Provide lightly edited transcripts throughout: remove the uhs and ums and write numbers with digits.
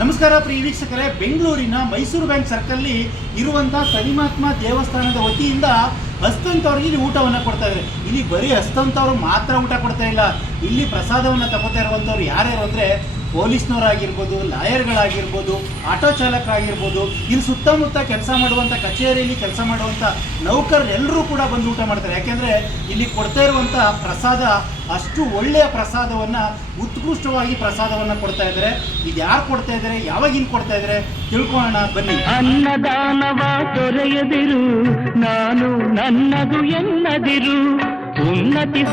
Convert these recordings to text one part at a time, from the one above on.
ನಮಸ್ಕಾರ ಪ್ರಿಯ ವೀಕ್ಷಕರೇ, ಬೆಂಗಳೂರಿನ ಮೈಸೂರು ಬ್ಯಾಂಕ್ ಸರ್ಕಲ್ಲಿ ಇರುವಂಥ ಸನಿಮಾತ್ಮ ದೇವಸ್ಥಾನದ ವತಿಯಿಂದ ಹಸ್ತಂತವ್ರಿಗೆ ಇಲ್ಲಿ ಊಟವನ್ನು ಕೊಡ್ತಾ ಇದ್ದಾರೆ. ಇಲ್ಲಿ ಬರೀ ಹಸ್ತಂತವ್ರು ಮಾತ್ರ ಊಟ ಕೊಡ್ತಾ ಇಲ್ಲ, ಇಲ್ಲಿ ಪ್ರಸಾದವನ್ನು ತಗೋತಾ ಇರುವಂಥವ್ರು ಯಾರ್ಯಾರು ಅಂದರೆ ಪೊಲೀಸ್ನವರಾಗಿರ್ಬೋದು, ಲಾಯರ್ಗಳಾಗಿರ್ಬೋದು, ಆಟೋ ಚಾಲಕರಾಗಿರ್ಬೋದು, ಇಲ್ಲಿ ಸುತ್ತಮುತ್ತ ಕೆಲಸ ಮಾಡುವಂಥ ಕಚೇರಿಯಲ್ಲಿ ಕೆಲಸ ಮಾಡುವಂಥ ನೌಕರರೆಲ್ಲರೂ ಕೂಡ ಬಂದು ಊಟ ಮಾಡ್ತಾರೆ. ಯಾಕೆಂದರೆ ಇಲ್ಲಿ ಕೊಡ್ತಾ ಇರುವಂಥ ಪ್ರಸಾದ ಅಷ್ಟು ಒಳ್ಳೆಯ ಪ್ರಸಾದವನ್ನು, ಉತ್ಕೃಷ್ಟವಾಗಿ ಪ್ರಸಾದವನ್ನು ಕೊಡ್ತಾ ಇದ್ದಾರೆ. ಇದು ಯಾರು ಕೊಡ್ತಾ ಇದ್ದಾರೆ, ಯಾವಾಗಿನ ಕೊಡ್ತಾ ಇದ್ದಾರೆ ತಿಳ್ಕೊಳ್ಳೋಣ ಬನ್ನಿ. ಅನ್ನದಾನವ ದೊರೆಯದಿರು, ನಾನು ನನ್ನದು ಎನ್ನದಿರು, ಉನ್ನತಿ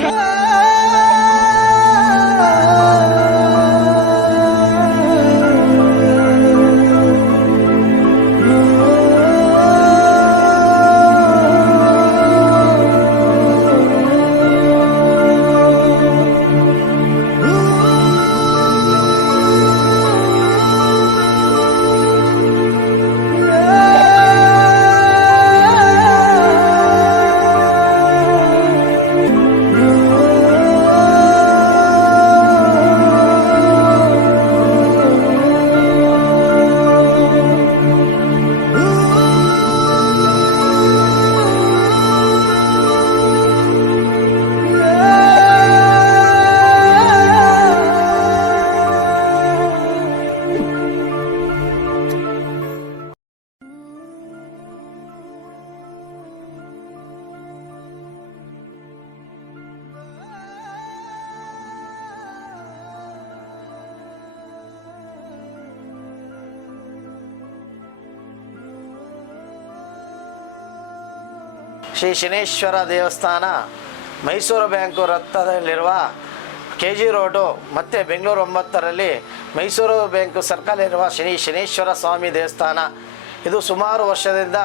ಶ್ರೀ ಶನೇಶ್ವರ ದೇವಸ್ಥಾನ, ಮೈಸೂರು ಬ್ಯಾಂಕು ವೃತ್ತದಲ್ಲಿರುವ KG ರೋಡು ಮತ್ತು ಬೆಂಗಳೂರು 9ರಲ್ಲಿ ಮೈಸೂರು ಬ್ಯಾಂಕು ಸರ್ಕಲ್ ಇರುವ ಶನೇಶ್ವರ ಸ್ವಾಮಿ ದೇವಸ್ಥಾನ. ಇದು ಸುಮಾರು ವರ್ಷದಿಂದ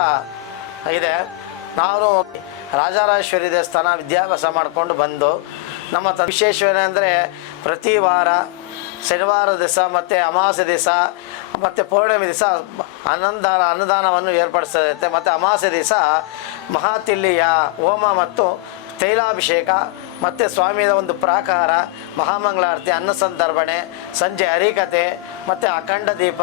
ಇದೆ. ನಾನು ರಾಜರಾಜೇಶ್ವರಿ ದೇವಸ್ಥಾನ ವಿದ್ಯಾಭ್ಯಾಸ ಮಾಡಿಕೊಂಡು ಬಂದು ನಮ್ಮ ವಿಶೇಷವೇನೆಂದರೆ ಪ್ರತಿ ವಾರ ಶನಿವಾರ ದಿವಸ ಮತ್ತು ಅಮಾವಾಸ್ಯೆ ದಿವಸ ಮತ್ತು ಪೌರ್ಣಮಿ ದಿವಸ ಅನ್ನದಾನವನ್ನು ಏರ್ಪಡಿಸಿರುತ್ತೆ. ಮತ್ತು ಅಮಾವಾಸ್ಯೆ ದಿವಸ ಮಹಾತಿಲ್ಲಿಯ ಹೋಮ ಮತ್ತು ತೈಲಾಭಿಷೇಕ ಮತ್ತು ಸ್ವಾಮಿಯ ಒಂದು ಪ್ರಾಕಾರ, ಮಹಾಮಂಗಳಾರತಿ, ಅನ್ನ ಸಂತರ್ಪಣೆ, ಸಂಜೆ ಹರಿಕತೆ ಮತ್ತು ಅಖಂಡ ದೀಪ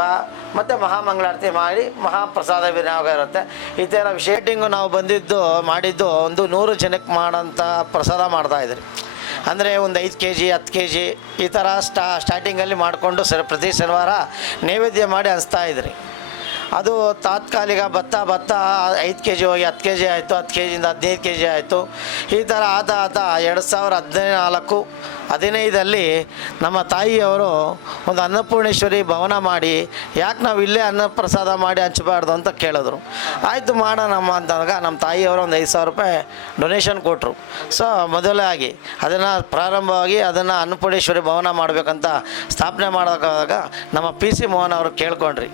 ಮತ್ತು ಮಹಾಮಂಗಳಾರತಿ ಮಾಡಿ ಮಹಾಪ್ರಸಾದ ವಿನಿಯೋಗ ಇರುತ್ತೆ. ಈ ಥರ ವಿಶೇಷಿಂಗು ನಾವು ಮಾಡಿದ್ದು ಒಂದು 100 ಜನಕ್ಕೆ ಮಾಡೋಂಥ ಪ್ರಸಾದ ಮಾಡ್ತಾಯಿದ್ರಿ. ಅಂದರೆ ಒಂದು 5 kg 10 kg ಈ ಥರ ಸ್ಟಾರ್ಟಿಂಗಲ್ಲಿ ಮಾಡಿಕೊಂಡು ಪ್ರತಿ ಶನಿವಾರ ನೈವೇದ್ಯ ಮಾಡಿ ಹಂಚ್ತಾಯಿದ್ರಿ. ಅದು ತಾತ್ಕಾಲಿಕ ಭತ್ತ 5 kg ಹೋಗಿ 10 kg ಆಯಿತು, 10 kgಯಿಂದ 15 kg ಆಯಿತು. ಈ ಥರ ಆತ 2014-15 ನಮ್ಮ ತಾಯಿಯವರು ಒಂದು ಅನ್ನಪೂರ್ಣೇಶ್ವರಿ ಭವನ ಮಾಡಿ, ಯಾಕೆ ನಾವು ಇಲ್ಲೇ ಅನ್ನಪ್ರಸಾದ ಮಾಡಿ ಹಂಚಬಾರ್ದು ಅಂತ ಕೇಳಿದ್ರು. ಆಯಿತು ಮಾಡೋಣಮ್ಮ ಅಂದಾಗ ನಮ್ಮ ತಾಯಿಯವರು ಒಂದು 5,000 ರೂಪಾಯಿ ಡೊನೇಷನ್ ಕೊಟ್ಟರು. ಸೊ ಮೊದಲಾಗಿ ಅದನ್ನು ಪ್ರಾರಂಭವಾಗಿ ಅದನ್ನು ಅನ್ನಪೂರ್ಣೇಶ್ವರಿ ಭವನ ಮಾಡಬೇಕಂತ ಸ್ಥಾಪನೆ ಮಾಡೋದಾಗ ನಮ್ಮ PC ಮೋಹನ್ ಅವರು ಕೇಳ್ಕೊಂಡ್ರಿ,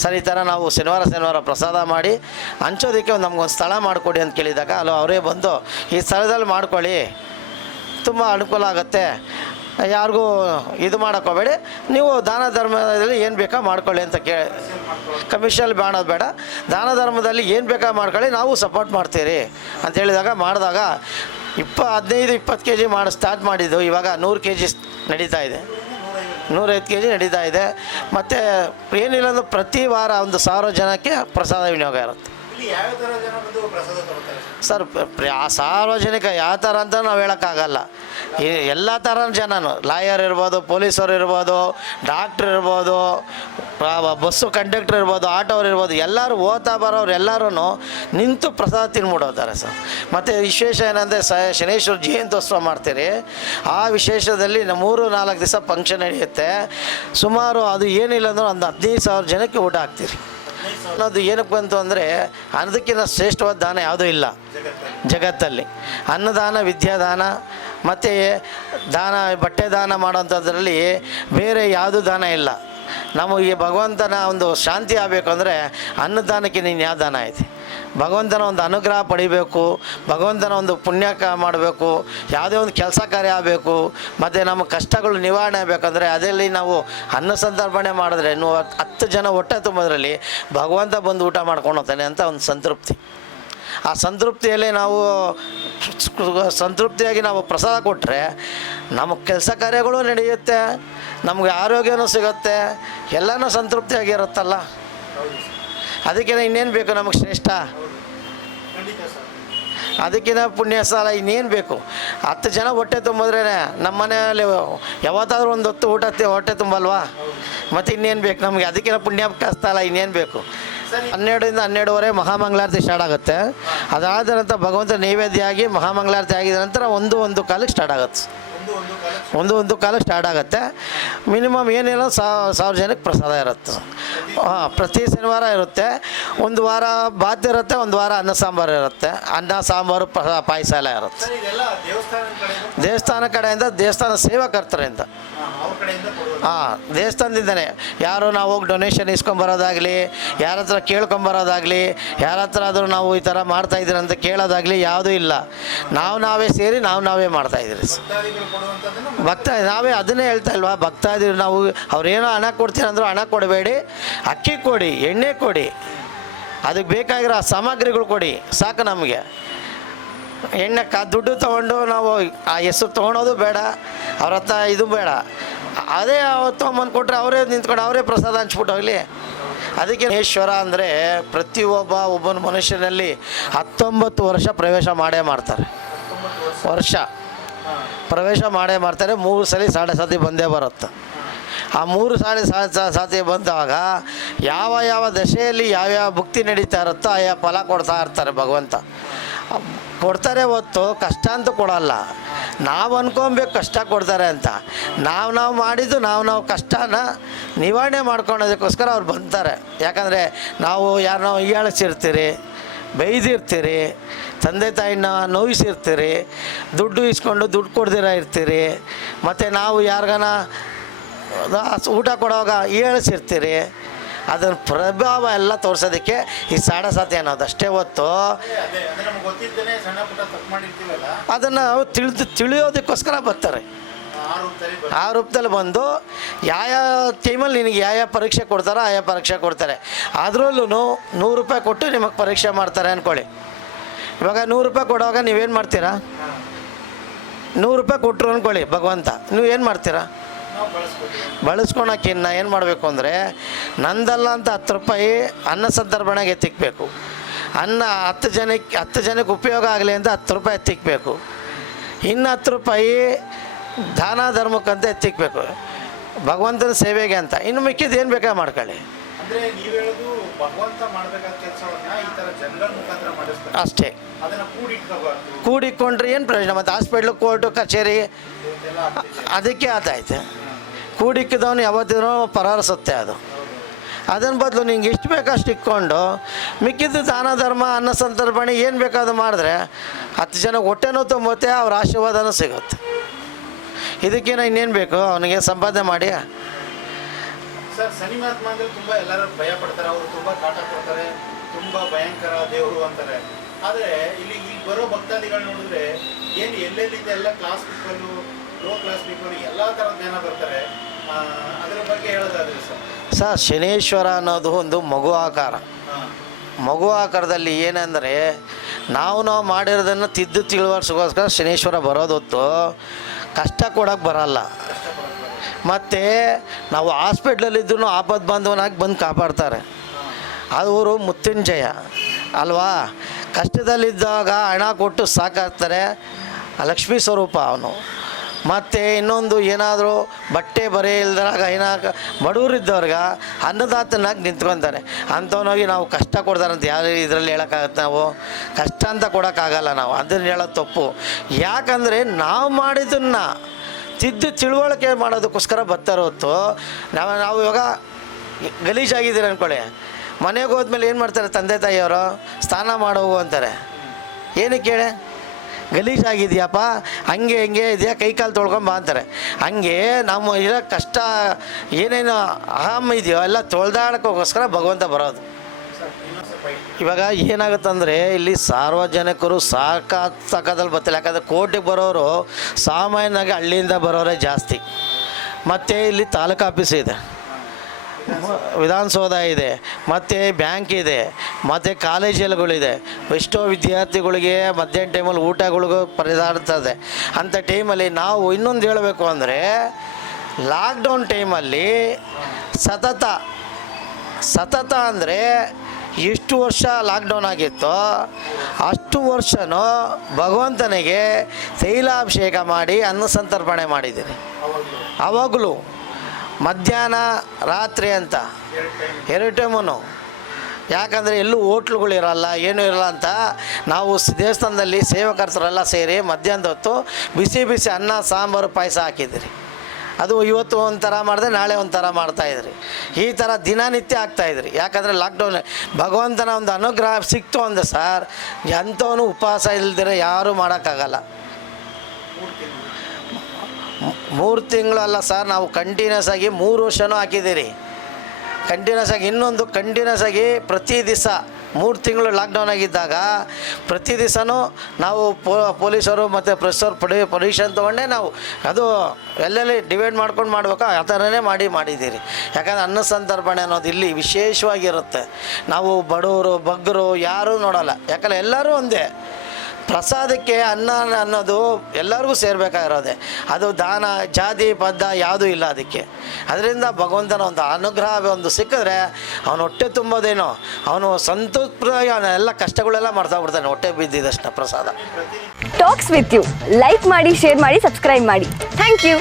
ಸರ್ ಈ ಥರ ನಾವು ಶನಿವಾರ ಪ್ರಸಾದ ಮಾಡಿ ಹಂಚೋದಕ್ಕೆ ನಮಗೊಂದು ಸ್ಥಳ ಮಾಡಿಕೊಡಿ ಅಂತ ಕೇಳಿದಾಗ ಅವರೇ ಬಂದು ಈ ಸ್ಥಳದಲ್ಲಿ ಮಾಡ್ಕೊಳ್ಳಿ, ತುಂಬ ಅನುಕೂಲ ಆಗುತ್ತೆ, ಯಾರಿಗೂ ಇದು ಮಾಡೋಕ್ಕೋಬೇಡಿ, ನೀವು ದಾನ ಧರ್ಮದಲ್ಲಿ ಏನು ಬೇಕಾ ಮಾಡ್ಕೊಳ್ಳಿ ಅಂತ ಕಮಿಷನ್ ಮಾಡೋದು ಬೇಡ, ದಾನ ಧರ್ಮದಲ್ಲಿ ಏನು ಬೇಕಾ ಮಾಡ್ಕೊಳ್ಳಿ, ನಾವು ಸಪೋರ್ಟ್ ಮಾಡ್ತೀರಿ ಅಂತ ಮಾಡಿದಾಗ 15-20 kg ಸ್ಟಾರ್ಟ್ ಮಾಡಿದ್ದು. ಇವಾಗ 100 kg ನಡೀತಾ ಇದೆ, 105 kg ನಡೀತಾ ಇದೆ. ಮತ್ತು ಏನಿಲ್ಲ ಅಂದ್ರೆ ಪ್ರತಿ ವಾರ ಒಂದು 1000 ಜನಕ್ಕೆ ಪ್ರಸಾದ ವಿನಿಯೋಗ ಇರುತ್ತೆ. ಸರ್ ಸಾರ್ವಜನಿಕ ಯಾವ ಥರ ಅಂತ ನಾವು ಹೇಳೋಕ್ಕಾಗಲ್ಲ. ಎಲ್ಲ ಥರ ಜನನು, ಲಾಯರ್ ಇರ್ಬೋದು, ಪೊಲೀಸರು ಇರ್ಬೋದು, ಡಾಕ್ಟ್ರ್ ಇರ್ಬೋದು, ಬಸ್ಸು ಕಂಡಕ್ಟ್ರ್ ಇರ್ಬೋದು, ಆಟೋರು ಇರ್ಬೋದು, ಎಲ್ಲರೂ ಓದ್ತಾ ಬರೋರು ಎಲ್ಲರೂ ನಿಂತು ಪ್ರಸಾದ ತಿನ್ಬಿಡೋತಾರೆ ಸರ್. ಮತ್ತು ವಿಶೇಷ ಏನಂದರೆ ಶನೇಶ್ವರ ಜಯಂತ್ಯೋತ್ಸವ ಮಾಡ್ತೀರಿ. ಆ ವಿಶೇಷದಲ್ಲಿ 3-4 ದಿವಸ ಫಂಕ್ಷನ್ ನಡೆಯುತ್ತೆ. ಸುಮಾರು ಅದು ಏನಿಲ್ಲ ಅಂದ್ರೆ ಒಂದು 15,000 ಜನಕ್ಕೆ ಊಟ ಹಾಕ್ತೀರಿ. ಅನ್ನೋದು ಏನಕ್ಕೆ ಬಂತು ಅಂದರೆ ಅನ್ನೋದಕ್ಕಿಂತ ಶ್ರೇಷ್ಠವಾದ ದಾನ ಯಾವುದೂ ಇಲ್ಲ ಜಗತ್ತಲ್ಲಿ. ಅನ್ನದಾನ, ವಿದ್ಯಾದಾನ ಮತ್ತು ದಾನ, ಬಟ್ಟೆ ದಾನ ಮಾಡೋಂಥದ್ರಲ್ಲಿ ಬೇರೆ ಯಾವುದೂ ದಾನ ಇಲ್ಲ. ನಮಗೆ ಭಗವಂತನ ಒಂದು ಶಾಂತಿ ಆಗಬೇಕು ಅಂದರೆ ಅನ್ನದಾನಕ್ಕೆ ನೀನು ಯಾವ ದಾನ ಐತಿ? ಭಗವಂತನ ಒಂದು ಅನುಗ್ರಹ ಪಡಿಬೇಕು, ಭಗವಂತನ ಒಂದು ಪುಣ್ಯ ಮಾಡಬೇಕು, ಯಾವುದೇ ಒಂದು ಕೆಲಸ ಕಾರ್ಯ ಆಗಬೇಕು, ಮತ್ತು ನಮ್ಮ ಕಷ್ಟಗಳು ನಿವಾರಣೆ ಆಗಬೇಕಂದ್ರೆ ಅದರಲ್ಲಿ ನಾವು ಅನ್ನ ಸಂತರ್ಪಣೆ ಮಾಡಿದ್ರೆ 10 ಜನ ಹೊಟ್ಟೆ ತುಂಬೋದ್ರಲ್ಲಿ ಭಗವಂತ ಬಂದು ಊಟ ಮಾಡ್ಕೊಂಡು ಹೋಗ್ತಾನೆ ಅಂತ ಒಂದು ಸಂತೃಪ್ತಿ. ಆ ಸಂತೃಪ್ತಿಯಲ್ಲಿ ನಾವು ಸಂತೃಪ್ತಿಯಾಗಿ ನಾವು ಪ್ರಸಾದ ಕೊಟ್ಟರೆ ನಮ್ಮ ಕೆಲಸ ಕಾರ್ಯಗಳು ನಡೆಯುತ್ತೆ, ನಮಗೆ ಆರೋಗ್ಯನೂ ಸಿಗುತ್ತೆ, ಎಲ್ಲನೂ ಸಂತೃಪ್ತಿಯಾಗಿರುತ್ತಲ್ಲ. ಅದಕ್ಕೆ ಇನ್ನೇನು ಬೇಕು ನಮಗೆ ಶ್ರೇಷ್ಠ? ಖಂಡಿತ ಸರ್. ಅದಕ್ಕಿಂತ ಪುಣ್ಯ ಸಾಲ ಇನ್ನೇನು ಬೇಕು? 10 ಜನ ಹೊಟ್ಟೆ ತುಂಬಿದ್ರೇ ನಮ್ಮ ಮನೆಯಲ್ಲಿ ಯಾವತ್ತಾದ್ರೂ ಒಂದು ಹೊತ್ತು ಹೊಟ್ಟೆ ತುಂಬಲ್ವಾ? ಮತ್ತು ಇನ್ನೇನು ಬೇಕು ನಮಗೆ? ಅದಕ್ಕಿಂತ ಪುಣ್ಯ ಕಷ್ಟಲ್ಲ, ಇನ್ನೇನು ಬೇಕು? 12ರಿಂದ 12:30 ಮಹಾಮಂಗಳಾರತಿ ಸ್ಟಾರ್ಟ್ ಆಗುತ್ತೆ. ಅದಾದ ನಂತರ ಭಗವಂತ ನೈವೇದ್ಯ ಆಗಿ ಮಹಾಮಂಗಳಾರತಿ ಆಗಿದ ನಂತರ 1 ಸ್ಟಾರ್ಟ್ ಆಗುತ್ತೆ. ಒಂದು ಕಾಲ ಸ್ಟಾರ್ಟ್ ಆಗುತ್ತೆ. ಮಿನಿಮಮ್ ಏನಿಲ್ಲ 1000 ಜನಕ್ಕೆ ಪ್ರಸಾದ ಇರುತ್ತೆ. ಪ್ರತಿ ಶನಿವಾರ ಇರುತ್ತೆ. ಒಂದು ವಾರ ಬಾತ್ ಇರುತ್ತೆ, ಒಂದು ವಾರ ಅನ್ನ ಸಾಂಬಾರು ಇರುತ್ತೆ. ಅನ್ನ ಸಾಂಬಾರು ಪಾಯಸ ಎಲ್ಲ ಇರುತ್ತೆ. ದೇವಸ್ಥಾನ ಕಡೆಯಿಂದ, ದೇವಸ್ಥಾನ ಸೇವಾಕರ್ತರಿಂದ, ದೇವಸ್ಥಾನದಿಂದನೇ ಯಾರು ನಾವು ಹೋಗಿ ಡೊನೇಷನ್ ಇಸ್ಕೊಂಬರೋದಾಗಲಿ, ಯಾರ ಹತ್ರ ಕೇಳ್ಕೊಂಬರೋದಾಗಲಿ, ಯಾರ ಹತ್ರ ಆದರೂ ನಾವು ಈ ಥರ ಮಾಡ್ತಾಯಿದ್ದೀರಿ ಅಂತ ಕೇಳೋದಾಗಲಿ ಯಾವುದೂ ಇಲ್ಲ. ನಾವೇ ಸೇರಿ ನಾವೇ ಮಾಡ್ತಾಯಿದ್ದೀರಿ. ನಾವೇ ಅದನ್ನೇ ಹೇಳ್ತಾ ಇಲ್ವಾ, ಭಕ್ತಾದಿರು ನಾವು ಅವ್ರೇನೋ ಹಣ ಕೊಡ್ತೀನಿ ಅಂದರು, ಹಣ ಕೊಡಬೇಡಿ, ಅಕ್ಕಿ ಕೊಡಿ, ಎಣ್ಣೆ ಕೊಡಿ, ಅದಕ್ಕೆ ಬೇಕಾಗಿರೋ ಸಾಮಗ್ರಿಗಳು ಕೊಡಿ, ಸಾಕು ನಮಗೆ. ಎಣ್ಣೆ ದುಡ್ಡು ತೊಗೊಂಡು ನಾವು ಆ ಹೆಸರು ತೊಗೊಳೋದು ಬೇಡ, ಅವ್ರ ಹತ್ರ ಇದು ಬೇಡ. ಅದೇ ಅವತ್ತು ತೊಗೊಂಬಂದು ಕೊಟ್ಟರೆ ಅವರೇ ನಿಂತ್ಕೊಂಡು ಅವರೇ ಪ್ರಸಾದ ಹಂಚ್ಬಿಟ್ಟು ಹೋಗಲಿ. ಅದಕ್ಕೆ ಈಶ್ವರ ಅಂದರೆ ಒಬ್ಬನ ಮನುಷ್ಯನಲ್ಲಿ 19 ವರ್ಷ ಪ್ರವೇಶ ಮಾಡ್ತಾರೆ. ಪ್ರವೇಶ ಮಾಡ್ತಾರೆ. 3 ಸಲ ಸಾಡೆ ಸಾತಿ ಬಂದೇ ಬರುತ್ತೆ. ಆ 3 ಸಾತಿ ಬಂದಾಗ ಯಾವ ದಶೆಯಲ್ಲಿ ಯಾವ್ಯಾವ ಭಕ್ತಿ ನಡೀತಾ ಇರುತ್ತೋ ಆಯಾ ಫಲ ಕೊಡ್ತಾ ಇರ್ತಾರೆ ಭಗವಂತ. ಕೊಡ್ತಾರೆ ಹೊತ್ತು ಕಷ್ಟ ಅಂತೂ ಕೊಡಲ್ಲ. ನಾವು ಅನ್ಕೊಬೇಕು ಕಷ್ಟ ಕೊಡ್ತಾರೆ ಅಂತ. ನಾವು ಮಾಡಿದ್ದು ನಾವು ಕಷ್ಟನ ನಿವಾರಣೆ ಮಾಡ್ಕೊಳೋದಕ್ಕೋಸ್ಕರ ಅವ್ರು ಬಂತಾರೆ. ಯಾಕಂದರೆ ನಾವು ಯಾರನ್ನೋ ಹೀಯಾಳಿಸಿರ್ತೀರಿ, ಬೈದಿರ್ತೀರಿ, ತಂದೆ ತಾಯಿನ ನೋಯಿಸಿರ್ತೀರಿ, ದುಡ್ಡು ಇಸ್ಕೊಂಡು ದುಡ್ಡು ಕೊಡ್ದಿರ ಇರ್ತೀರಿ, ಮತ್ತು ನಾವು ಯಾರಿಗಾನ ಊಟ ಕೊಡುವಾಗ ಹೀಯಾಳಿಸಿರ್ತೀರಿ. ಅದರ ಪ್ರಭಾವ ಎಲ್ಲ ತೋರಿಸೋದಕ್ಕೆ ಈ ಸಾಡೆ ಸಾತಿ ಅನ್ನೋದು ಅಷ್ಟೇ ಹೊತ್ತು. ಅದನ್ನು ತಿಳಿಯೋದಕ್ಕೋಸ್ಕರ ಬರ್ತಾರೆ. ಆ ರೂಪದಲ್ಲಿ ಬಂದು ಯಾವ ಟೈಮಲ್ಲಿ ನಿನಗೆ ಯಾವ ಪರೀಕ್ಷೆ ಕೊಡ್ತಾರೋ ಆಯಾ ಪರೀಕ್ಷೆ ಕೊಡ್ತಾರೆ. ಅದರಲ್ಲೂ 100 ರೂಪಾಯಿ ಕೊಟ್ಟು ನಿಮಗೆ ಪರೀಕ್ಷೆ ಮಾಡ್ತಾರೆ ಅಂದ್ಕೊಳ್ಳಿ. ಇವಾಗ 100 ರೂಪಾಯಿ ಕೊಡುವಾಗ ನೀವೇನು ಮಾಡ್ತೀರಾ? 100 ರೂಪಾಯಿ ಕೊಟ್ಟರು ಅಂದ್ಕೊಳ್ಳಿ ಭಗವಂತ, ನೀವು ಏನು ಮಾಡ್ತೀರಾ? ಬಳಸ್ಕೊಳಕ್ಕಿನ್ನ ಏನು ಮಾಡಬೇಕು ಅಂದರೆ, ನಂದಲ್ಲ ಅಂತ 10 ರೂಪಾಯಿ ಅನ್ನ ಸಂದರ್ಭಣೆಗೆ ಎತ್ತಿಕ್ಬೇಕು. ಅನ್ನ 10 ಜನಕ್ಕೆ ಉಪಯೋಗ ಆಗಲಿ ಅಂತ 10 ರೂಪಾಯಿ ಎತ್ತಿಕ್ಬೇಕು. ಇನ್ನು 10 ರೂಪಾಯಿ ದಾನ ಧರ್ಮಕ್ಕಂತ ಎತ್ತಿಕ್ಬೇಕು, ಭಗವಂತನ ಸೇವೆಗೆ ಅಂತ. ಇನ್ನು ಮಿಕ್ಕಿದ್ದು ಏನು ಬೇಕಾ ಮಾಡ್ಕೊಳ್ಳಿ. ಅಷ್ಟೇ. ಕೂಡಿಕೊಂಡ್ರೆ ಏನು ಪ್ರಯೋಜನ? ಮತ್ತು ಹಾಸ್ಪಿಟ್ಲು, ಕೋರ್ಟು, ಕಚೇರಿ ಅದಕ್ಕೆ ಆತಾಯ್ತು. ಕೂಡಿಕ್ಕಿದವನು ಯಾವತ್ತಿದ್ರೂ ಪರಾರಿಸುತ್ತೆ ಅದು. ಅದನ್ನ ಬದಲು ನಿಂಗೆ ಎಷ್ಟು ಬೇಕಷ್ಟು ಇಟ್ಕೊಂಡು ಮಿಕ್ಕಿದ್ದು ದಾನ ಧರ್ಮ, ಅನ್ನ ಸಂತರ್ಪಣೆ ಏನು ಬೇಕಾದ್ರೂ ಮಾಡಿದ್ರೆ 10 ಜನಕ್ಕೆ ಹೊಟ್ಟೆನೂ ತುಂಬುತ್ತೆ, ಅವ್ರ ಆಶೀರ್ವಾದನೂ ಸಿಗುತ್ತೆ. ಇದಕ್ಕೇನ ಇನ್ನೇನು ಬೇಕು ಅವನಿಗೆ? ಸಂಪಾದನೆ ಮಾಡಿ. ಸರ್, ಶನಿ ಮಹಾತ್ಮ ಅಂದರೆ ತುಂಬ ಎಲ್ಲರೂ ಭಯ ಪಡ್ತಾರೆ, ಅವರು ತುಂಬ ಕಾಟ ಕೊಡ್ತಾರೆ, ತುಂಬ ಭಯಂಕರ ದೇವರು ಅಂತಾರೆ. ಆದರೆ ಇಲ್ಲಿ ಬರೋ ಭಕ್ತಾದಿಗಳು ನೋಡಿದ್ರೆ ಏನು ಎಲ್ಲೆಲ್ಲಿದೆ ಎಲ್ಲ class people, low class people, ಎಲ್ಲ ಥರದ ಜನ ಬರ್ತಾರೆ. ಅದರ ಬಗ್ಗೆ ಹೇಳೋದಾದ್ರೆ ಸರ್, ಶನೇಶ್ವರ ಅನ್ನೋದು ಒಂದು ಮಗು ಆಕಾರ. ಮಗು ಆಕಾರದಲ್ಲಿ ಏನಂದರೆ ನಾವು ಮಾಡಿರೋದನ್ನು ತಿಳುವಳಿಸೋಸ್ಕರ ಶನೇಶ್ವರ ಬರೋದೊತ್ತು ಕಷ್ಟ ಕೊಡೋಕ್ಕೆ ಬರಲ್ಲ. ಮತ್ತು ನಾವು ಹಾಸ್ಪಿಟ್ಲಲ್ಲಿದ್ದೂ ಆಪತ್ತು ಬಾಂಧವನಾಗಿ ಬಂದು ಕಾಪಾಡ್ತಾರೆ. ಅವರು ಮುತ್ತುಂಜಯ ಅಲ್ವಾ? ಕಷ್ಟದಲ್ಲಿದ್ದಾಗ ಹಣ ಕೊಟ್ಟು ಸಾಕಾಗ್ತಾರೆ. ಲಕ್ಷ್ಮೀ ಸ್ವರೂಪ ಅವನು. ಮತ್ತು ಇನ್ನೊಂದು ಏನಾದರೂ ಬಟ್ಟೆ ಬರೆ ಇಲ್ದಾಗ ಬಡವರಿದ್ದವ್ರಿಗೆ ಅನ್ನದಾತನಾಗಿ ನಿಂತ್ಕೊತಾರೆ. ಅಂಥವನಾಗಿ ನಾವು ಕಷ್ಟ ಕೊಡ್ತಾರಂತ ಯಾರು ಇದರಲ್ಲಿ ಹೇಳೋಕ್ಕಾಗತ್ತೆ? ನಾವು ಕಷ್ಟ ಅಂತ ಕೊಡೋಕ್ಕಾಗಲ್ಲ. ನಾವು ಅದನ್ನು ಹೇಳೋದು ತಪ್ಪು. ಯಾಕಂದರೆ ನಾವು ಮಾಡಿದ್ದನ್ನು ತಿಳುವಳಿಕೆ ಮಾಡೋದಕ್ಕೋಸ್ಕರ ಬರ್ತಾರೆ ಹೊತ್ತು. ನಾವು ಇವಾಗ ಗಲೀಜಾಗಿದ್ದೀರಿ ಅಂದ್ಕೊಳ್ಳಿ, ಮನೆಗೆ ಹೋದ್ಮೇಲೆ ಏನು ಮಾಡ್ತಾರೆ ತಂದೆ ತಾಯಿಯವರು? ಸ್ನಾನ ಮಾಡೋವು ಅಂತಾರೆ. ಏನಕ್ಕೆ ಹೇಳಿ? ಗಲೀಜಾಗಿದೆಯಪ್ಪ, ಹಂಗೆ ಇದೆಯಾ, ಕೈ ಕಾಲು ತೊಳ್ಕೊಂಬ ಅಂತಾರೆ. ಹಂಗೆ ನಮ್ಮ ಇರೋ ಕಷ್ಟ ಏನೇನು ಅಹಂ ಇದೆಯೋ ಎಲ್ಲ ತೊಳ್ದಾಡೋಕ್ಕೋಸ್ಕರ ಭಗವಂತ ಬರೋದು. ಇವಾಗ ಏನಾಗುತ್ತಂದರೆ ಇಲ್ಲಿ ಸಾರ್ವಜನಿಕರು ಸಾಕಾದಲ್ಲಿ ಬರ್ತಿಲ್ಲ. ಯಾಕಂದರೆ ಕೋರ್ಟಿಗೆ ಬರೋರು ಸಾಮಾನ್ಯವಾಗಿ ಹಳ್ಳಿಯಿಂದ ಬರೋರೇ ಜಾಸ್ತಿ. ಮತ್ತು ಇಲ್ಲಿ ತಾಲೂಕು ಆಫೀಸ್ ಇದೆ, ವಿಧಾನಸೌಧ ಇದೆ, ಮತ್ತು ಬ್ಯಾಂಕ್ ಇದೆ, ಮತ್ತು ಕಾಲೇಜುಗಳಿದೆ. ಎಷ್ಟೋ ವಿದ್ಯಾರ್ಥಿಗಳಿಗೆ ಮಧ್ಯಾಹ್ನ ಟೈಮಲ್ಲಿ ಊಟಗಳಿಗೂ ಪರದಾಡ್ತದೆ. ಅಂಥ ಟೈಮಲ್ಲಿ ನಾವು ಇನ್ನೊಂದು ಹೇಳಬೇಕು ಅಂದರೆ ಲಾಕ್ಡೌನ್ ಟೈಮಲ್ಲಿ ಸತತ ಅಂದರೆ ಎಷ್ಟು ವರ್ಷ ಲಾಕ್ಡೌನ್ ಆಗಿತ್ತೋ ಅಷ್ಟು ವರ್ಷವೂ ಭಗವಂತನಿಗೆ ತೈಲಾಭಿಷೇಕ ಮಾಡಿ ಅನ್ನ ಸಂತರ್ಪಣೆ ಮಾಡಿದ್ದೀನಿ. ಆವಾಗಲೂ ಮಧ್ಯಾಹ್ನ ರಾತ್ರಿ ಅಂತ 2 ಟೈಮೂ. ಯಾಕಂದರೆ ಎಲ್ಲೂ ಹೋಟ್ಲುಗಳಿರಲ್ಲ, ಏನೂ ಇರಲ್ಲ ಅಂತ ನಾವು ದೇವಸ್ಥಾನದಲ್ಲಿ ಸೇವಕರ್ತರೆಲ್ಲ ಸೇರಿ ಮಧ್ಯಾಹ್ನದ ಹೊತ್ತು ಬಿಸಿ ಬಿಸಿ ಅನ್ನ ಸಾಂಬಾರು ಪಾಯಸ ಹಾಕಿದ್ರಿ. ಅದು ಇವತ್ತು ಒಂಥರ ಮಾಡಿದ್ರೆ ನಾಳೆ ಒಂಥರ ಮಾಡ್ತಾಯಿದ್ರಿ. ಈ ಥರ ದಿನನಿತ್ಯ ಆಗ್ತಾಯಿದ್ರಿ. ಯಾಕಂದರೆ ಲಾಕ್ಡೌನ್ ಭಗವಂತನ ಒಂದು ಅನುಗ್ರಹ ಸಿಕ್ತು ಅಂದರೆ ಸರ್, ಎಂಥವನು ಉಪವಾಸ ಇಲ್ದಿರ ಯಾರೂ ಮಾಡೋಕ್ಕಾಗಲ್ಲ. 3 ತಿಂಗಳು ಅಲ್ಲ ಸರ್, ನಾವು ಕಂಟಿನ್ಯೂಸ್ ಆಗಿ 3 ವರ್ಷವೂ ಹಾಕಿದ್ದೀರಿ. ಕಂಟಿನ್ಯೂಸ್ ಆಗಿ ಇನ್ನೊಂದು ಕಂಟಿನ್ಯೂಸ್ ಆಗಿ ಪ್ರತಿ ದಿವಸ 3 ತಿಂಗಳು ಲಾಕ್ಡೌನ್ ಆಗಿದ್ದಾಗ ಪ್ರತಿ ದಿವಸನೂ ನಾವು ಪೊಲೀಸರು ಮತ್ತು ಪ್ರೆಸ್ಸವ್ರು ಪರ್ಮಿಷನ್ ತೊಗೊಂಡೇ ನಾವು ಅದು ಎಲ್ಲೆಲ್ಲಿ ಡಿವೈಡ್ ಮಾಡ್ಕೊಂಡು ಮಾಡಬೇಕು ಆ ಥರನೇ ಮಾಡಿದ್ದೀರಿ. ಯಾಕಂದರೆ ಅನ್ನ ಸಂತರ್ಪಣೆ ಅನ್ನೋದು ಇಲ್ಲಿ ವಿಶೇಷವಾಗಿರುತ್ತೆ. ನಾವು ಬಡವರು ಬಗ್ಗರು ಯಾರೂ ನೋಡೋಲ್ಲ. ಯಾಕಂದರೆ ಎಲ್ಲರೂ ಒಂದೇ. ಪ್ರಸಾದಕ್ಕೆ ಅನ್ನ ಅನ್ನೋದು ಎಲ್ಲರಿಗೂ ಸೇರಬೇಕಾಗಿರೋದೆ. ಅದು ದಾನ ಜಾತಿ ಪದ್ಧ ಯಾವುದೂ ಇಲ್ಲ ಅದಕ್ಕೆ. ಅದರಿಂದ ಭಗವಂತನ ಒಂದು ಅನುಗ್ರಹ ಒಂದು ಸಿಕ್ಕಿದ್ರೆ ಅವನು ಹೊಟ್ಟೆ ತುಂಬೋದೇನೋ, ಅವನು ಸಂತೃಪ್ತಿಯಾಗಿ ಎಲ್ಲ ಕಷ್ಟಗಳೆಲ್ಲ ಮಾಡ್ತಾಬಿಡ್ತಾನೆ ಹೊಟ್ಟೆ ಬಿದ್ದಿದ್ದಷ್ಟು ಪ್ರಸಾದ. ಟಾಕ್ಸ್ ವಿತ್ ಯು ಲೈಕ್ ಮಾಡಿ, ಶೇರ್ ಮಾಡಿ, ಸಬ್ಸ್ಕ್ರೈಬ್ ಮಾಡಿ. Thank you.